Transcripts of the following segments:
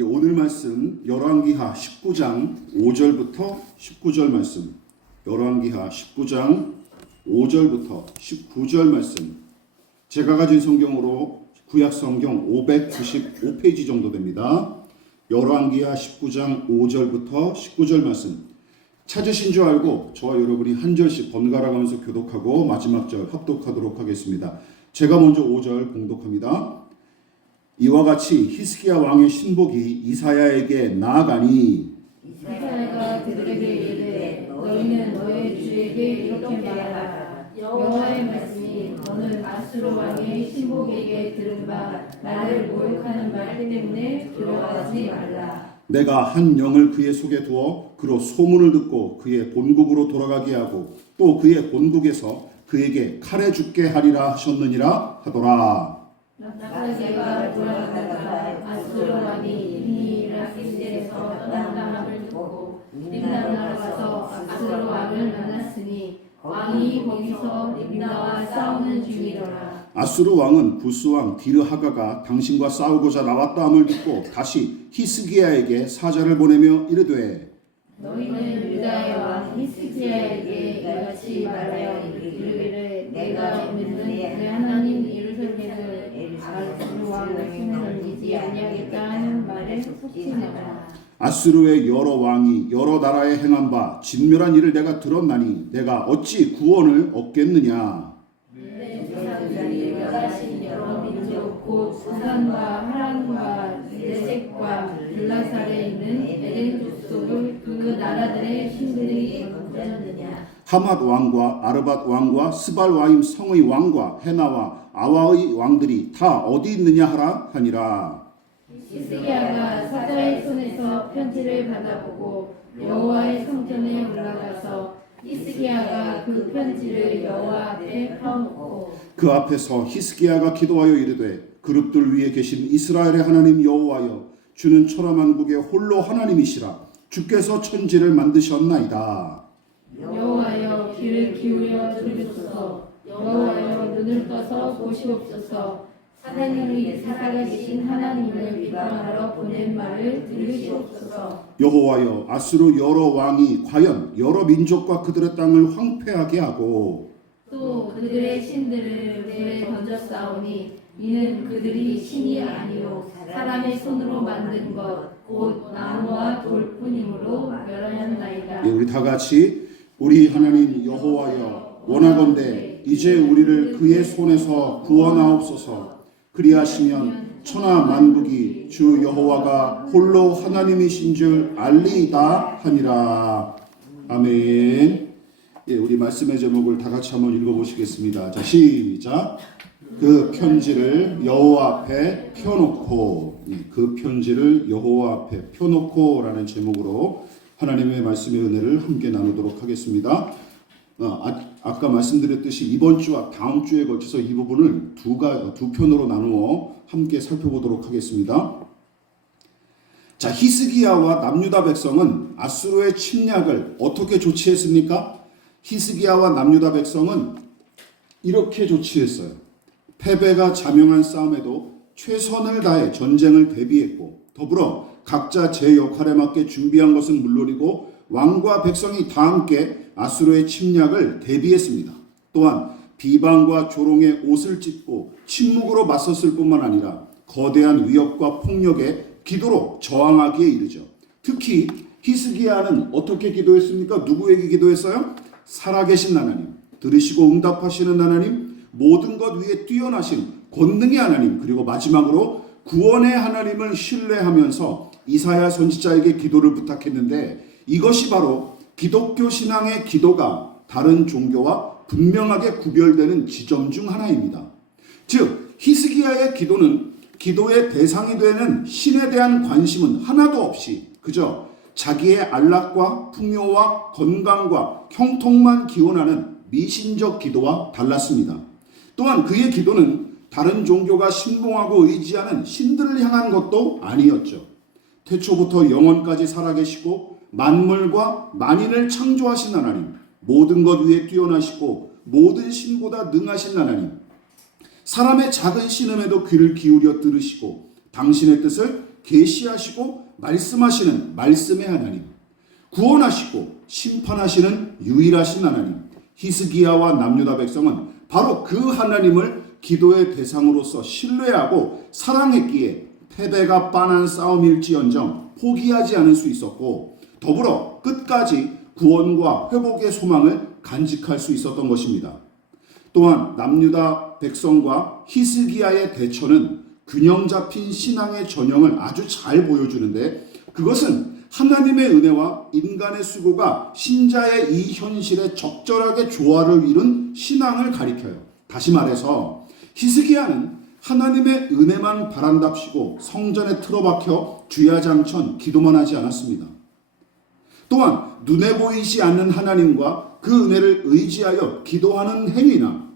오늘 말씀 열왕기하 19장 5절부터 19절 말씀, 열왕기하 19장 5절부터 19절 말씀, 제가 가진 성경으로 구약 성경 595페이지 정도 됩니다. 열왕기하 19장 5절부터 19절 말씀 찾으신 줄 알고 저와 여러분이 한 절씩 번갈아 가면서 교독하고 마지막 절 합독하도록 하겠습니다. 제가 먼저 5절 봉독합니다. 이와 같이 히스기야 왕의 신복이 이사야에게 나아가니 이사야가 그들에게 이르되 너희는 너희 주에게 이렇게 말하라. 여호와의 말씀이 너는 아수르 왕의 신복에게 들은 바 나를 모욕하는 말 때문에 두려워하지 말라. 내가 한 영을 그의 속에 두어 그로 소문을 듣고 그의 본국으로 돌아가게 하고 또 그의 본국에서 그에게 칼에 죽게 하리라 하셨느니라 하더라. 나사시가 돌아가다가 아수르 왕이 이미 라키스에서 떠난다함을 듣고 림나로 가서 아수르 왕을 만났으니 왕이 거기서 림나와 싸우는 중이더라. 아수르 왕은 구스 왕 디르하가가 당신과 싸우고자 나왔다 함을 듣고 다시 히스기야에게 사자를 보내며 이르되 너희는 유다의 왕 히스기야에게 이같이 말하여 이르기를 내가 믿는 내 하나님 예루살렘을 아수르 왕의 손에 던지지 아니하겠다 하는 말에 속지 마라. 아수르의 여러 왕이 여러 나라에 행한 바 진멸한 일을 내가 들었나니 내가 어찌 구원을 얻겠느냐. 내 조상들이 멸하신 여러 민족 곧 수산과 하란과 레섹과 블라살에 있는 에덴 족속을 그 나라들의 신들이 건졌느냐. 하맛 왕과 아르밧 왕과 스발와임 성의 왕과 헤나와 아와의 왕들이 다 어디 있느냐 하라 하니라. 히스기야가 사자의 손에서 편지를 받아보고 여호와의 성전에 올라가서 히스기야가 그 편지를 여호와 앞에 펴놓고 그 앞에서 히스기야가 기도하여 이르되 그룹들 위에 계신 이스라엘의 하나님 여호와여 주는 천하만국의 홀로 하나님이시라. 주께서 천지를 만드셨나이다. 여호와여 귀를 기울여 들으소서. 여호와여 눈을 떠서 보시옵소서. 하나님이 살아계신 하나님을 비방하러 보낸 말을 들으시옵소서. 여호와여 아수르 여러 왕이 과연 여러 민족과 그들의 땅을 황폐하게 하고 또 그들의 신들을 물에 던졌사오니 이는 그들이 신이 아니요 사람의 손으로 만든 것 곧 나무와 돌뿐이므로 멸하였나이다. 우리 다 같이 우리 하나님 여호와여 원하건대 이제 우리를 그의 손에서 구원하옵소서. 그리하시면 천하 만국이 주 여호와가 홀로 하나님이신 줄 알리이다 하니라. 아멘. 우리 말씀의 제목을 다 같이 한번 읽어보시겠습니다. 자, 시작. 그 편지를 여호와 앞에 펴놓고, 그 편지를 여호와 앞에 펴놓고라는 제목으로 하나님의 말씀의 은혜를 함께 나누도록 하겠습니다. 아까 말씀드렸듯이 이번 주와 다음 주에 걸쳐서 이 부분을 두 편으로 나누어 함께 살펴보도록 하겠습니다. 자, 히스기야와 남유다 백성은 아수르의 침략을 어떻게 조치했습니까? 히스기야와 남유다 백성은 이렇게 조치했어요. 패배가 자명한 싸움에도 최선을 다해 전쟁을 대비했고 더불어 각자 제 역할에 맞게 준비한 것은 물론이고 왕과 백성이 다 함께 아수르의 침략을 대비했습니다. 또한 비방과 조롱의 옷을 찢고 침묵으로 맞섰을 뿐만 아니라 거대한 위협과 폭력에 기도로 저항하기에 이르죠. 특히 히스기야는 어떻게 기도했습니까? 누구에게 기도했어요? 살아계신 하나님, 들으시고 응답하시는 하나님, 모든 것 위에 뛰어나신 권능의 하나님, 그리고 마지막으로 구원의 하나님을 신뢰하면서 이사야 선지자에게 기도를 부탁했는데 이것이 바로 기독교 신앙의 기도가 다른 종교와 분명하게 구별되는 지점 중 하나입니다. 즉 히스기야의 기도는 기도의 대상이 되는 신에 대한 관심은 하나도 없이 그저 자기의 안락과 풍요와 건강과 형통만 기원하는 미신적 기도와 달랐습니다. 또한 그의 기도는 다른 종교가 신봉하고 의지하는 신들을 향한 것도 아니었죠. 태초부터 영원까지 살아계시고 만물과 만인을 창조하신 하나님, 모든 것 위에 뛰어나시고 모든 신보다 능하신 하나님, 사람의 작은 신음에도 귀를 기울여 들으시고 당신의 뜻을 계시하시고 말씀하시는 말씀의 하나님, 구원하시고 심판하시는 유일하신 하나님, 히스기야와 남유다 백성은 바로 그 하나님을 기도의 대상으로서 신뢰하고 사랑했기에 패배가 빤한 싸움일지언정 포기하지 않을 수 있었고, 더불어 끝까지 구원과 회복의 소망을 간직할 수 있었던 것입니다. 또한 남유다 백성과 히스기야의 대처는 균형 잡힌 신앙의 전형을 아주 잘 보여주는데, 그것은 하나님의 은혜와 인간의 수고가 신자의 이 현실에 적절하게 조화를 이룬 신앙을 가리켜요. 다시 말해서 히스기야는 하나님의 은혜만 바란답시고 성전에 틀어박혀 주야장천 기도만 하지 않았습니다. 또한 눈에 보이지 않는 하나님과 그 은혜를 의지하여 기도하는 행위나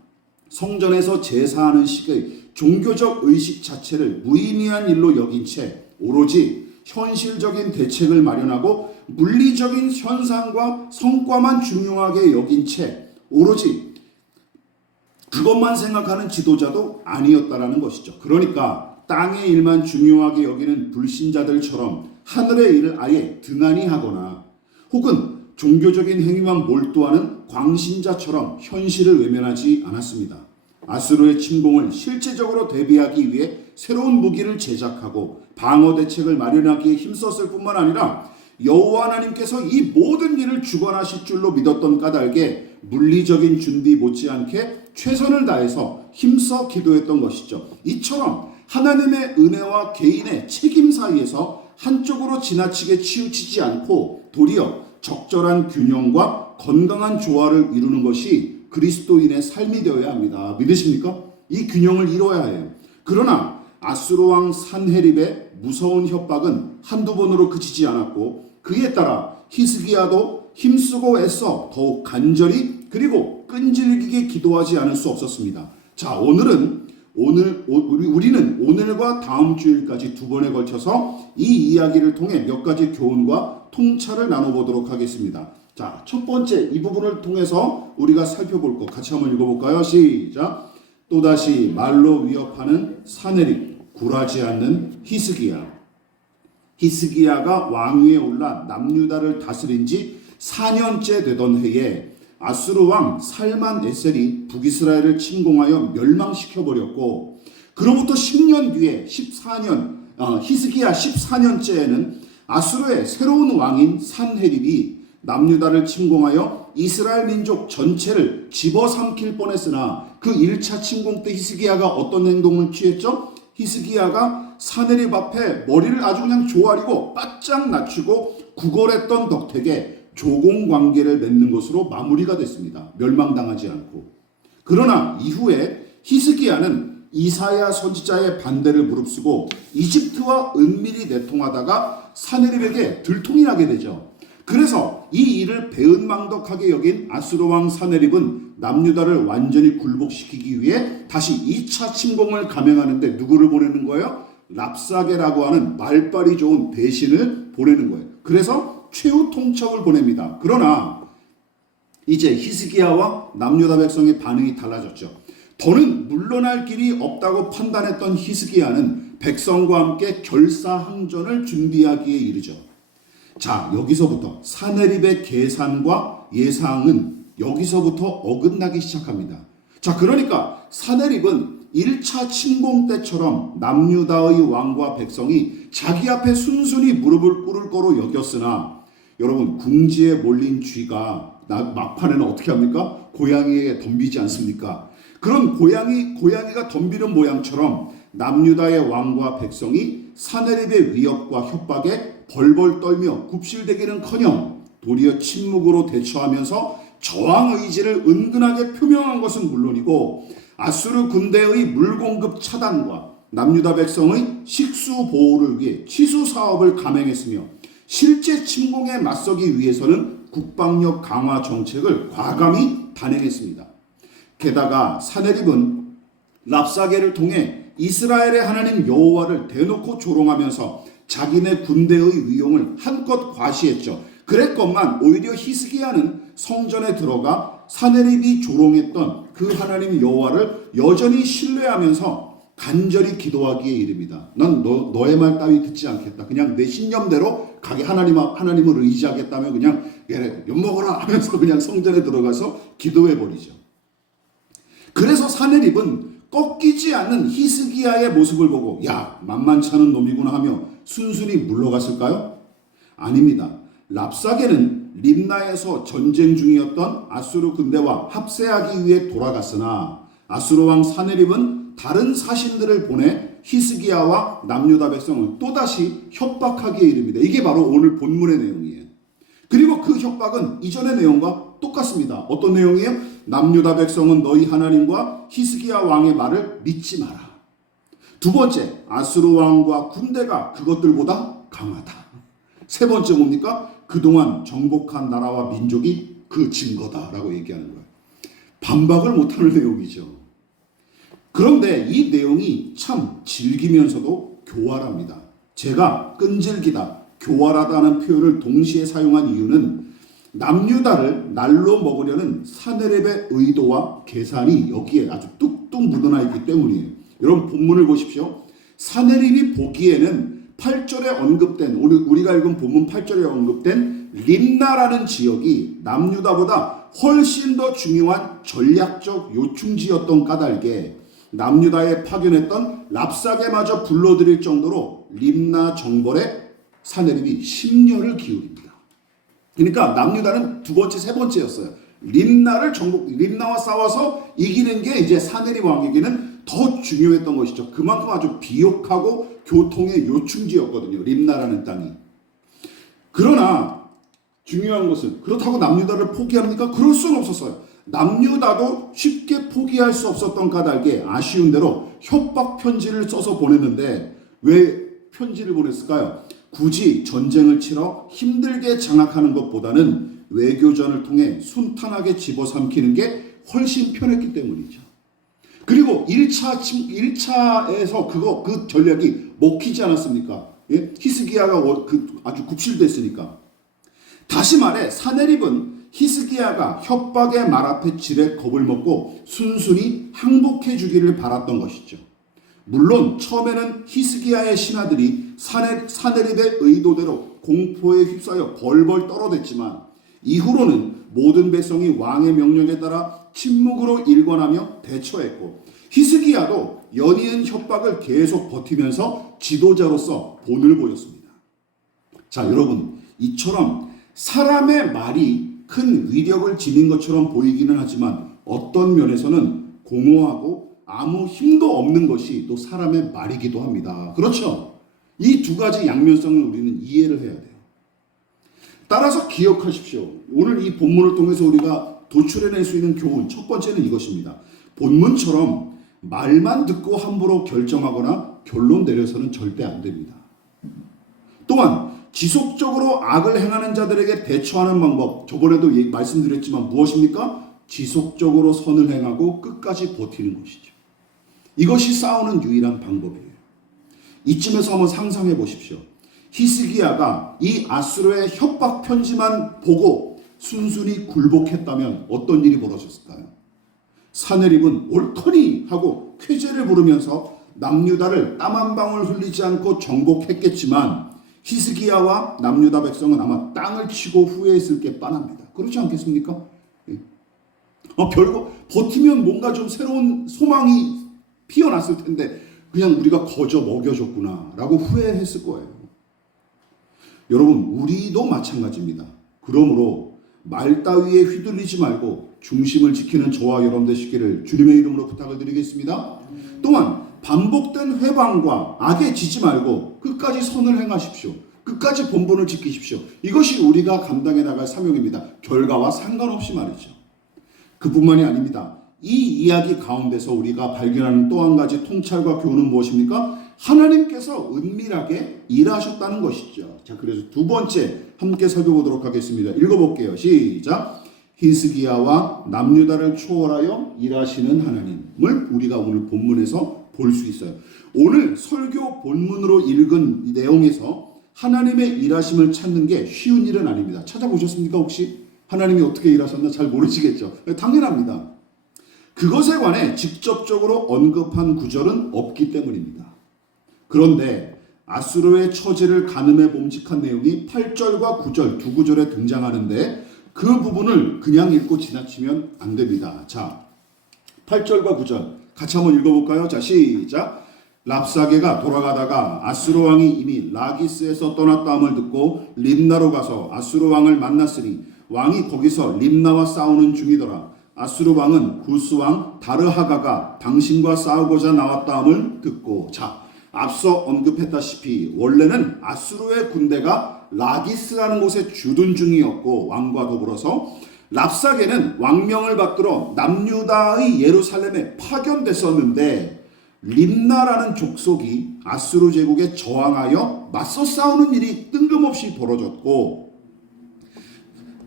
성전에서 제사하는 식의 종교적 의식 자체를 무의미한 일로 여긴 채 오로지 현실적인 대책을 마련하고 물리적인 현상과 성과만 중요하게 여긴 채 오로지 그것만 생각하는 지도자도 아니었다라는 것이죠. 그러니까 땅의 일만 중요하게 여기는 불신자들처럼 하늘의 일을 아예 등한히 하거나 혹은 종교적인 행위만 몰두하는 광신자처럼 현실을 외면하지 않았습니다. 아수르의 침공을 실제적으로 대비하기 위해 새로운 무기를 제작하고 방어 대책을 마련하기에 힘썼을 뿐만 아니라 여호와 하나님께서 이 모든 일을 주관하실 줄로 믿었던 까닭에 물리적인 준비 못지않게 최선을 다해서 힘써 기도했던 것이죠. 이처럼 하나님의 은혜와 개인의 책임 사이에서 한쪽으로 지나치게 치우치지 않고 도리어 적절한 균형과 건강한 조화를 이루는 것이 그리스도인의 삶이 되어야 합니다. 믿으십니까? 이 균형을 이뤄야 해요. 그러나 아수르 왕 산헤립의 무서운 협박은 한두 번으로 그치지 않았고, 그에 따라 히스기야도 힘쓰고 애써 더욱 간절히 그리고 끈질기게 기도하지 않을 수 없었습니다. 자, 우리는 오늘과 다음 주일까지 두 번에 걸쳐서 이 이야기를 통해 몇 가지 교훈과 통찰을 나눠보도록 하겠습니다. 자, 첫 번째 이 부분을 통해서 우리가 살펴볼 것 같이 한번 읽어볼까요? 시작. 또다시 말로 위협하는 산헤립, 굴하지 않는 히스기야. 히스기야가 왕위에 올라 남유다를 다스린 지 4년째 되던 해에 아수르 왕 살만 에셀이 북이스라엘을 침공하여 멸망시켜버렸고, 그로부터 10년 뒤에 히스기야 14년째에는 아수르의 새로운 왕인 산헤립이 남유다를 침공하여 이스라엘 민족 전체를 집어삼킬 뻔했으나 그 1차 침공 때 히스기야가 어떤 행동을 취했죠? 히스기야가 산헤립 앞에 머리를 아주 그냥 조아리고 바짝 낮추고 구걸했던 덕택에 조공관계를 맺는 것으로 마무리가 됐습니다. 멸망당하지 않고. 그러나 이후에 히스기야는 이사야 선지자의 반대를 무릅쓰고 이집트와 은밀히 내통하다가 산헤립에게 들통이 나게 되죠. 그래서 이 일을 배은망덕하게 여긴 아수르 왕 산헤립은 남유다를 완전히 굴복시키기 위해 다시 2차 침공을 감행하는데 누구를 보내는 거예요? 랍사게라고 하는 말빨이 좋은 대신을 보내는 거예요. 그래서 최후 통첩을 보냅니다. 그러나 이제 히스기야와 남유다 백성의 반응이 달라졌죠. 더는 물러날 길이 없다고 판단했던 히스기야는 백성과 함께 결사항전을 준비하기에 이르죠. 자, 여기서부터 산헤립의 계산과 예상은 여기서부터 어긋나기 시작합니다. 자, 그러니까 산헤립은 1차 침공 때처럼 남유다의 왕과 백성이 자기 앞에 순순히 무릎을 꿇을 거로 여겼으나, 여러분, 궁지에 몰린 쥐가 막판에는 어떻게 합니까? 고양이에게 덤비지 않습니까? 그런 고양이가 덤비는 모양처럼 남유다의 왕과 백성이 산헤립의 위협과 협박에 벌벌 떨며 굽실대기는커녕 도리어 침묵으로 대처하면서 저항 의지를 은근하게 표명한 것은 물론이고, 아수르 군대의 물공급 차단과 남유다 백성의 식수 보호를 위해 치수 사업을 감행했으며, 실제 침공에 맞서기 위해서는 국방력 강화 정책을 과감히 단행했습니다. 게다가 산헤립은 랍사게를 통해 이스라엘의 하나님 여호와를 대놓고 조롱하면서 자기네 군대의 위용을 한껏 과시했죠. 그랬건만 오히려 히스기야는 성전에 들어가 산헤립이 조롱했던 그 하나님 여호와를 여전히 신뢰하면서 간절히 기도하기에 이릅니다. 난 너의 말 따위 듣지 않겠다. 그냥 내 신념대로 가게 하나님을 의지하겠다며 그냥 엿먹어라 하면서 그냥 성전에 들어가서 기도해 버리죠. 그래서 사내립은 꺾이지 않는 히스기야의 모습을 보고 야, 만만치 않은 놈이구나 하며 순순히 물러갔을까요? 아닙니다. 랍사게는 림나에서 전쟁 중이었던 아수르 군대와 합세하기 위해 돌아갔으나 아수르 왕 사네립은 다른 사신들을 보내 히스기야와 남유다 백성을 또다시 협박하기에 이릅니다. 이게 바로 오늘 본문의 내용이에요. 그리고 그 협박은 이전의 내용과 똑같습니다. 어떤 내용이에요? 남유다 백성은 너희 하나님과 히스기야 왕의 말을 믿지 마라. 두 번째, 아수르 왕과 군대가 그것들보다 강하다. 세 번째 뭡니까? 그동안 정복한 나라와 민족이 그 증거다라고 얘기하는 거예요. 반박을 못하는 내용이죠. 그런데 이 내용이 참 즐기면서도 교활합니다. 제가 끈질기다, 교활하다는 표현을 동시에 사용한 이유는 남유다를 날로 먹으려는 사네립의 의도와 계산이 여기에 아주 뚝뚝 묻어나 있기 때문이에요. 여러분 본문을 보십시오. 사네립이 보기에는 8절에 언급된 우리가 읽은 본문 8절에 언급된 림나라는 지역이 남유다보다 훨씬 더 중요한 전략적 요충지였던 까닭에 남유다에 파견했던 랍사게마저 불러들일 정도로 림나 정벌에 사네립이 심려를 기울입니다. 그러니까 남유다는 두 번째, 세 번째였어요. 림나와 싸워서 이기는 게 이제 사네립 왕에게는 더 중요했던 것이죠. 그만큼 아주 비옥하고 교통의 요충지였거든요. 림나라는 땅이. 그러나 중요한 것은 그렇다고 남유다를 포기합니까? 그럴 수는 없었어요. 남유다도 쉽게 포기할 수 없었던 까닭에 아쉬운 대로 협박 편지를 써서 보냈는데 왜 편지를 보냈을까요? 굳이 전쟁을 치러 힘들게 장악하는 것보다는 외교전을 통해 순탄하게 집어삼키는 게 훨씬 편했기 때문이죠. 그리고 1차에서 그 전략이 먹히지 않았습니까? 예? 히스기야가 아주 굽실됐으니까. 다시 말해 사네립은 히스기야가 협박의 말 앞에 지레 겁을 먹고 순순히 항복해 주기를 바랐던 것이죠. 물론 처음에는 히스기야의 신하들이 사네립의 의도대로 공포에 휩싸여 벌벌 떨어댔지만 이후로는 모든 백성이 왕의 명령에 따라 침묵으로 일관하며 대처했고 히스기야도 연이은 협박을 계속 버티면서 지도자로서 본을 보였습니다. 자, 여러분, 이처럼 사람의 말이 큰 위력을 지닌 것처럼 보이기는 하지만 어떤 면에서는 공허하고 아무 힘도 없는 것이 또 사람의 말이기도 합니다. 그렇죠? 이 두 가지 양면성을 우리는 이해를 해야 돼요. 따라서 기억하십시오. 오늘 이 본문을 통해서 우리가 도출해낼 수 있는 교훈, 첫 번째는 이것입니다. 본문처럼 말만 듣고 함부로 결정하거나 결론 내려서는 절대 안 됩니다. 또한 지속적으로 악을 행하는 자들에게 대처하는 방법, 저번에도 말씀드렸지만 무엇입니까? 지속적으로 선을 행하고 끝까지 버티는 것이죠. 이것이 싸우는 유일한 방법이에요. 이쯤에서 한번 상상해 보십시오. 히스기야가 이 아수르의 협박 편지만 보고 순순히 굴복했다면 어떤 일이 벌어졌을까요? 사네립은 옳거니 하고 쾌재를 부르면서 남유다를 땀 한 방울 흘리지 않고 정복했겠지만 히스기야와 남유다 백성은 아마 땅을 치고 후회했을 게 뻔합니다. 그렇지 않겠습니까? 별거 버티면 뭔가 좀 새로운 소망이 피어났을 텐데 그냥 우리가 거저 먹여줬구나 라고 후회했을 거예요. 여러분, 우리도 마찬가지입니다. 그러므로 말 따위에 휘둘리지 말고 중심을 지키는 저와 여러분 되시기를 주님의 이름으로 부탁을 드리겠습니다. 또한 반복된 회방과 악에 지지 말고 끝까지 선을 행하십시오. 끝까지 본분을 지키십시오. 이것이 우리가 감당해 나갈 사명입니다. 결과와 상관없이 말이죠. 그뿐만이 아닙니다. 이 이야기 가운데서 우리가 발견하는 또 한 가지 통찰과 교훈은 무엇입니까? 하나님께서 은밀하게 일하셨다는 것이죠. 자, 그래서 두 번째 함께 살펴보도록 하겠습니다. 읽어볼게요. 시작. 히스기야와 남유다를 초월하여 일하시는 하나님을 우리가 오늘 본문에서 볼 수 있어요. 오늘 설교 본문으로 읽은 내용에서 하나님의 일하심을 찾는 게 쉬운 일은 아닙니다. 찾아보셨습니까? 혹시 하나님이 어떻게 일하셨나 잘 모르시겠죠. 당연합니다. 그것에 관해 직접적으로 언급한 구절은 없기 때문입니다. 그런데 아수르의 처지를 가늠해 봄직한 내용이 8절과 9절 두 구절에 등장하는데 그 부분을 그냥 읽고 지나치면 안 됩니다. 자, 8절과 9절 같이 한번 읽어볼까요? 자, 시작. 랍사게가 돌아가다가 아수르 왕이 이미 라기스에서 떠났다함을 듣고 림나로 가서 아수르 왕을 만났으니 왕이 거기서 림나와 싸우는 중이더라. 아수르 왕은 구스 왕 다르하가가 당신과 싸우고자 나왔다함을 듣고, 자, 앞서 언급했다시피 원래는 아수르의 군대가 라기스라는 곳에 주둔 중이었고 왕과 더불어서 랍사게는 왕명을 받들어 남유다의 예루살렘에 파견됐었는데 림나라는 족속이 아수르 제국에 저항하여 맞서 싸우는 일이 뜬금없이 벌어졌고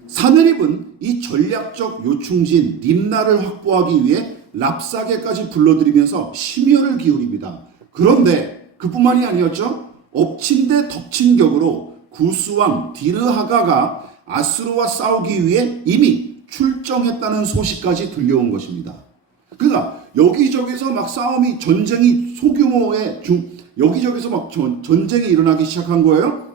사느립은 이 전략적 요충지인 림나를 확보하기 위해 랍사게까지 불러들이면서 심혈을 기울입니다. 그런데 그뿐만이 아니었죠. 엎친 데 덮친 격으로 구스왕 디르하가가 아수르와 싸우기 위해 이미 출정했다는 소식까지 들려온 것입니다. 그러니까 여기저기서 막 싸움이 전쟁이 소규모의 여기저기서 막 전쟁이 일어나기 시작한 거예요.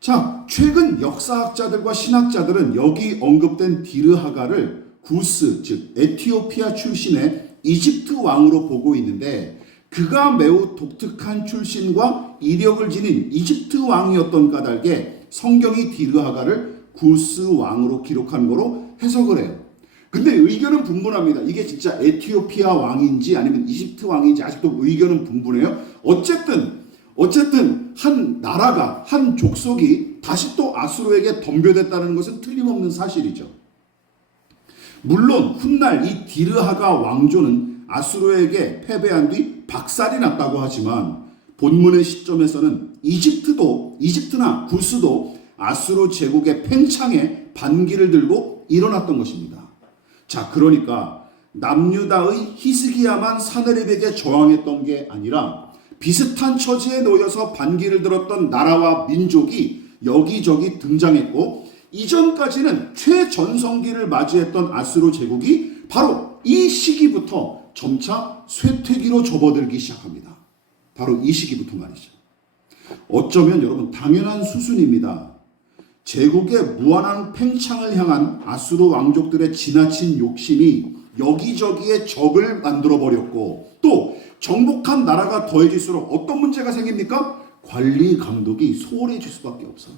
자, 최근 역사학자들과 신학자들은 여기 언급된 디르하가를 구스, 즉 에티오피아 출신의 이집트 왕으로 보고 있는데 그가 매우 독특한 출신과 이력을 지닌 이집트 왕이었던 까닭에 성경이 디르하가를 구스 왕으로 기록한 거로 해석을 해요. 근데 의견은 분분합니다. 이게 진짜 에티오피아 왕인지 아니면 이집트 왕인지 아직도 의견은 분분해요. 어쨌든 한 나라가 한 족속이 다시 또 아수르에게 덤벼댔다는 것은 틀림없는 사실이죠. 물론 훗날 이 디르하가 왕조는 아수르에게 패배한 뒤 박살이 났다고 하지만 본문의 시점에서는 이집트나 구스도 아수르 제국의 팽창에 반기를 들고 일어났던 것입니다. 자, 그러니까 남유다의 히스기야만 사느립에게 저항했던 게 아니라 비슷한 처지에 놓여서 반기를 들었던 나라와 민족이 여기저기 등장했고 이전까지는 최전성기를 맞이했던 아수르 제국이 바로 이 시기부터 점차 쇠퇴기로 접어들기 시작합니다. 바로 이 시기부터 말이죠. 어쩌면 여러분 당연한 수순입니다. 제국의 무한한 팽창을 향한 아수르 왕족들의 지나친 욕심이 여기저기에 적을 만들어버렸고 또 정복한 나라가 더해질수록 어떤 문제가 생깁니까? 관리 감독이 소홀해질 수밖에 없어요.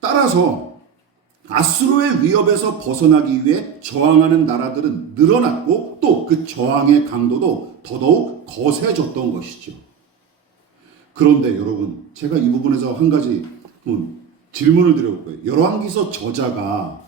따라서 아수르의 위협에서 벗어나기 위해 저항하는 나라들은 늘어났고 또 그 저항의 강도도 더더욱 거세졌던 것이죠. 그런데 여러분 제가 이 부분에서 한 가지 질문을 드려볼 거예요. 열왕기서 저자가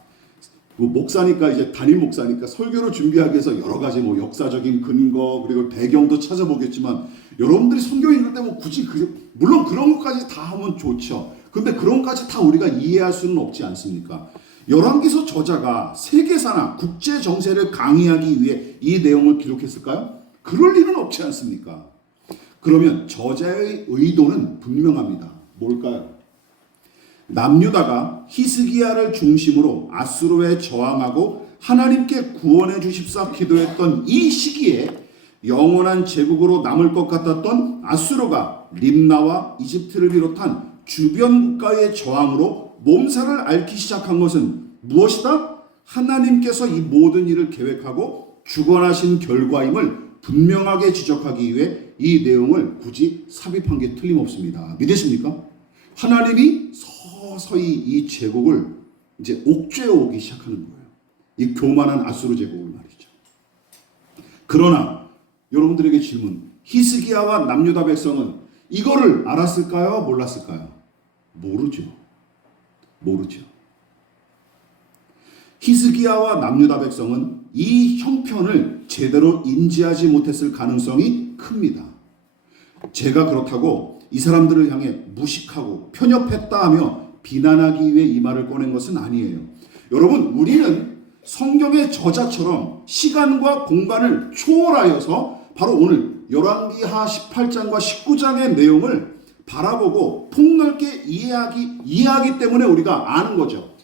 목사니까 이제 담임 목사니까 설교를 준비하기 위해서 여러 가지 역사적인 근거 그리고 배경도 찾아보겠지만 여러분들이 성경 읽을 때 굳이 물론 그런 것까지 다 하면 좋죠. 근데 그런 것까지 다 우리가 이해할 수는 없지 않습니까? 열왕기서 저자가 세계사나 국제 정세를 강의하기 위해 이 내용을 기록했을까요? 그럴 일은 없지 않습니까? 그러면 저자의 의도는 분명합니다. 뭘까요? 남유다가 히스기야를 중심으로 아수르에 저항하고 하나님께 구원해 주십사 기도했던 이 시기에 영원한 제국으로 남을 것 같았던 아수르가 림나와 이집트를 비롯한 주변 국가의 저항으로 몸살을 앓기 시작한 것은 무엇이다? 하나님께서 이 모든 일을 계획하고 주관하신 결과임을 분명하게 지적하기 위해 이 내용을 굳이 삽입한 게 틀림없습니다. 믿으십니까? 하나님이 서서히 이 제국을 이제 옥죄어 오기 시작하는 거예요. 이 교만한 아수르 제국을 말이죠. 그러나 여러분들에게 질문. 히스기야와 남유다 백성은 이거를 알았을까요? 몰랐을까요? 모르죠. 히스기야와 남유다 백성은 이 형편을 제대로 인지하지 못했을 가능성이 큽니다. 제가 그렇다고 이 사람들을 향해 무식하고 편협했다 하며 비난하기 위해 이 말을 꺼낸 것은 아니에요. 여러분, 우리는 성경의 저자처럼 시간과 공간을 초월하여서 바로 오늘 열왕기하 18장과 19장의 내용을 바라보고 폭넓게 이해하기 때문에 우리가 아는 거죠.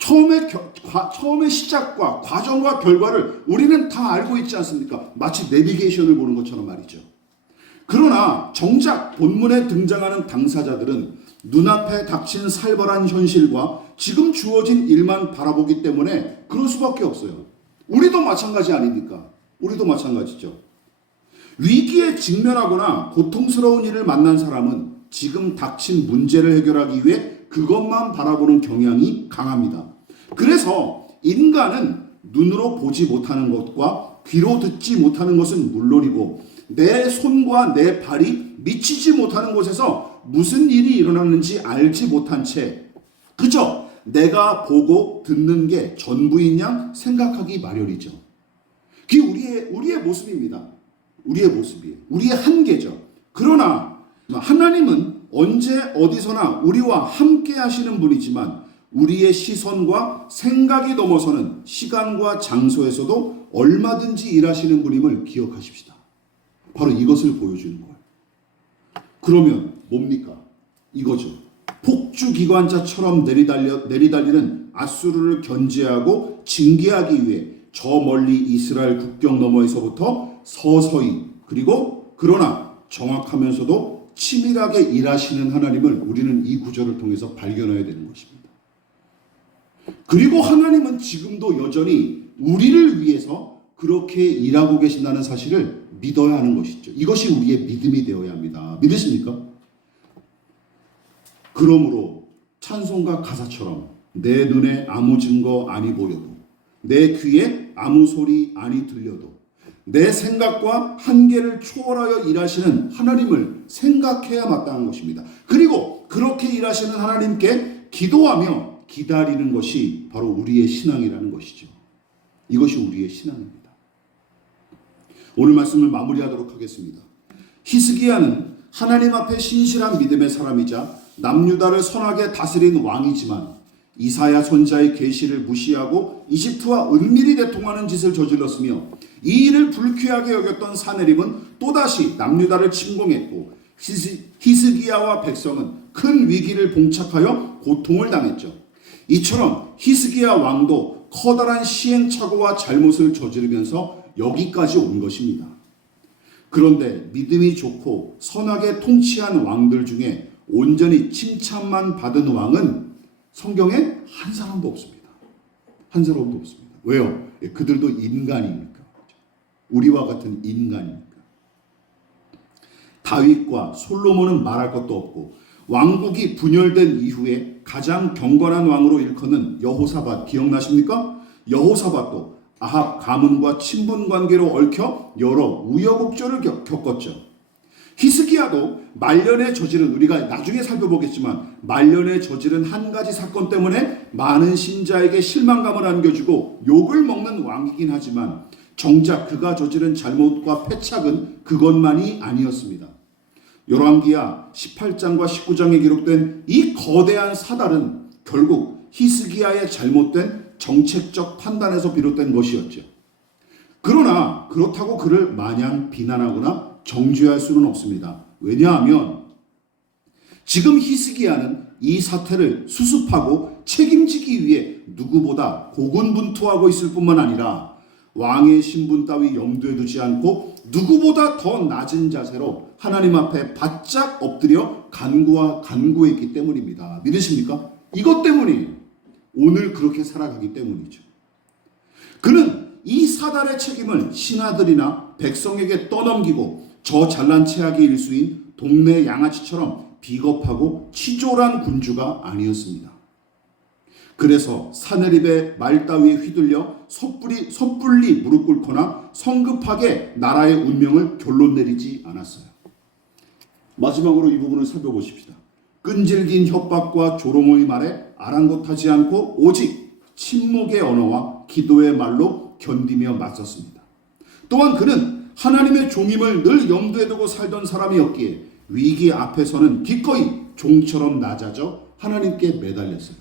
처음의 시작과 과정과 결과를 우리는 다 알고 있지 않습니까? 마치 내비게이션을 보는 것처럼 말이죠. 그러나 정작 본문에 등장하는 당사자들은 눈앞에 닥친 살벌한 현실과 지금 주어진 일만 바라보기 때문에 그럴 수밖에 없어요. 우리도 마찬가지 아닙니까? 우리도 마찬가지죠. 위기에 직면하거나 고통스러운 일을 만난 사람은 지금 닥친 문제를 해결하기 위해 그것만 바라보는 경향이 강합니다. 그래서 인간은 눈으로 보지 못하는 것과 귀로 듣지 못하는 것은 물론이고 내 손과 내 발이 미치지 못하는 곳에서 무슨 일이 일어나는지 알지 못한 채 그저 내가 보고 듣는 게 전부인 양 생각하기 마련이죠. 그게 우리의 모습입니다. 우리의 모습이에요. 우리의 한계죠. 그러나 하나님은 언제 어디서나 우리와 함께 하시는 분이지만 우리의 시선과 생각이 넘어서는 시간과 장소에서도 얼마든지 일하시는 분임을 기억하십시다. 바로 이것을 보여주는 거예요. 그러면 뭡니까? 이거죠. 폭주기관차처럼 내리달리는 아수르를 견제하고 징계하기 위해 저 멀리 이스라엘 국경 너머에서부터 서서히 그러나 정확하면서도 치밀하게 일하시는 하나님을 우리는 이 구절을 통해서 발견해야 되는 것입니다. 그리고 하나님은 지금도 여전히 우리를 위해서 그렇게 일하고 계신다는 사실을 믿어야 하는 것이죠. 이것이 우리의 믿음이 되어야 합니다. 믿으십니까? 그러므로 찬송가 가사처럼 내 눈에 아무 증거 아니 보여도 내 귀에 아무 소리 아니 들려도 내 생각과 한계를 초월하여 일하시는 하나님을 생각해야 마땅한 것입니다. 그리고 그렇게 일하시는 하나님께 기도하며 기다리는 것이 바로 우리의 신앙이라는 것이죠. 이것이 우리의 신앙입니다. 오늘 말씀을 마무리하도록 하겠습니다. 히스기야는 하나님 앞에 신실한 믿음의 사람이자 남유다를 선하게 다스린 왕이지만 이사야 선지자의 계시를 무시하고 이집트와 은밀히 대통하는 짓을 저질렀으며 이 일을 불쾌하게 여겼던 사네립은 또다시 남유다를 침공했고 히스기야와 백성은 큰 위기를 봉착하여 고통을 당했죠. 이처럼 히스기야 왕도 커다란 시행착오와 잘못을 저지르면서 여기까지 온 것입니다. 그런데 믿음이 좋고 선하게 통치한 왕들 중에 온전히 칭찬만 받은 왕은 성경에 한 사람도 없습니다. 한 사람도 없습니다. 왜요? 그들도 인간이니까. 우리와 같은 인간이니까. 다윗과 솔로몬은 말할 것도 없고 왕국이 분열된 이후에 가장 경건한 왕으로 일컫는 여호사밧 기억나십니까? 여호사밧도 아합 가문과 친분 관계로 얽혀 여러 우여곡절을 겪었죠. 히스기야도 말년에 저지른, 우리가 나중에 살펴보겠지만 말년에 저지른 한 가지 사건 때문에 많은 신자에게 실망감을 안겨주고 욕을 먹는 왕이긴 하지만 정작 그가 저지른 잘못과 패착은 그것만이 아니었습니다. 열왕기하 18장과 19장에 기록된 이 거대한 사달은 결국 히스기야의 잘못된 정책적 판단에서 비롯된 것이었죠. 그러나 그렇다고 그를 마냥 비난하거나 정죄할 수는 없습니다. 왜냐하면 지금 히스기야는 이 사태를 수습하고 책임지기 위해 누구보다 고군분투하고 있을 뿐만 아니라 왕의 신분 따위 염두에 두지 않고 누구보다 더 낮은 자세로 하나님 앞에 바짝 엎드려 간구했기 때문입니다. 믿으십니까? 이것 때문이 오늘 그렇게 살아가기 때문이죠. 그는 이 사달의 책임을 신하들이나 백성에게 떠넘기고 저 잘난 체하기 일수인 동네 양아치처럼 비겁하고 치졸한 군주가 아니었습니다. 그래서 사네립의 말 따위에 휘둘려 섣불리 무릎 꿇거나 성급하게 나라의 운명을 결론 내리지 않았어요. 마지막으로 이 부분을 살펴보십시다. 끈질긴 협박과 조롱의 말에 아랑곳하지 않고 오직 침묵의 언어와 기도의 말로 견디며 맞섰습니다. 또한 그는 하나님의 종임을 늘 염두에 두고 살던 사람이었기에 위기 앞에서는 기꺼이 종처럼 낮아져 하나님께 매달렸어요.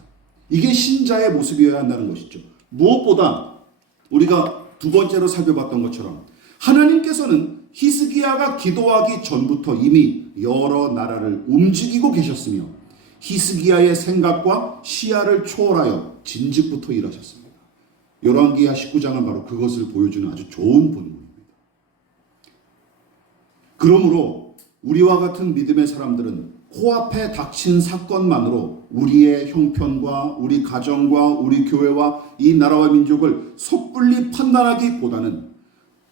이게 신자의 모습이어야 한다는 것이죠. 무엇보다 우리가 두 번째로 살펴봤던 것처럼 하나님께서는 히스기야가 기도하기 전부터 이미 여러 나라를 움직이고 계셨으며 히스기야의 생각과 시야를 초월하여 진즉부터 일하셨습니다. 열왕기하 19장은 바로 그것을 보여주는 아주 좋은 본문입니다. 그러므로 우리와 같은 믿음의 사람들은 코앞에 닥친 사건만으로 우리의 형편과 우리 가정과 우리 교회와 이 나라와 민족을 섣불리 판단하기보다는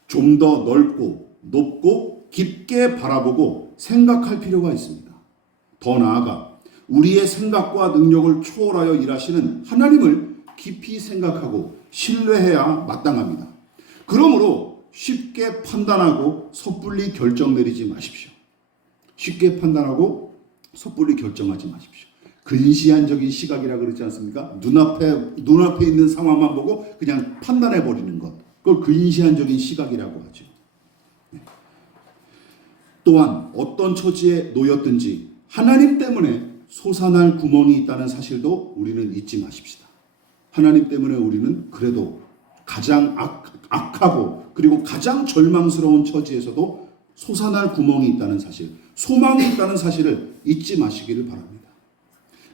좀 더 넓고 높고 깊게 바라보고 생각할 필요가 있습니다. 더 나아가 우리의 생각과 능력을 초월하여 일하시는 하나님을 깊이 생각하고 신뢰해야 마땅합니다. 그러므로 쉽게 판단하고 섣불리 결정 내리지 마십시오. 쉽게 판단하고 섣불리 결정하지 마십시오. 근시안적인 시각이라 그러지 않습니까? 눈앞에 있는 상황만 보고 그냥 판단해 버리는 것. 그걸 근시안적인 시각이라고 하죠. 또한 어떤 처지에 놓였든지 하나님 때문에 솟아날 구멍이 있다는 사실도 우리는 잊지 마십시다. 하나님 때문에 우리는 그래도 가장 악하고 그리고 가장 절망스러운 처지에서도 솟아날 구멍이 있다는 사실, 소망이 있다는 사실을 잊지 마시기를 바랍니다.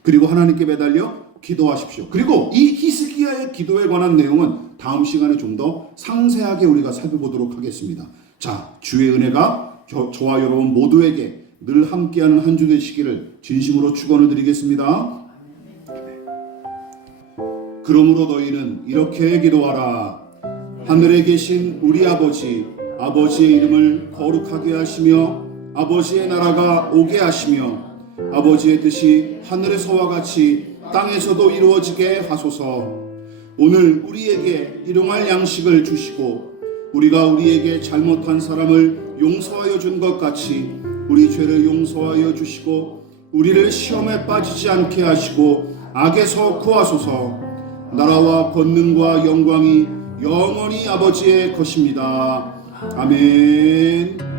그리고 하나님께 매달려 기도하십시오. 그리고 이 히스기야의 기도에 관한 내용은 다음 시간에 좀 더 상세하게 우리가 살펴보도록 하겠습니다. 자, 주의 은혜가 저와 여러분 모두에게 늘 함께하는 한 주 되시기를 진심으로 축원을 드리겠습니다. 그러므로 너희는 이렇게 기도하라. 하늘에 계신 우리 아버지, 아버지의 이름을 거룩하게 하시며 아버지의 나라가 오게 하시며 아버지의 뜻이 하늘에서와 같이 땅에서도 이루어지게 하소서. 오늘 우리에게 일용할 양식을 주시고 우리가 우리에게 잘못한 사람을 용서하여 준 것 같이 우리 죄를 용서하여 주시고 우리를 시험에 빠지지 않게 하시고 악에서 구하소서. 나라와 권능과 영광이 영원히 아버지의 것입니다. 아멘.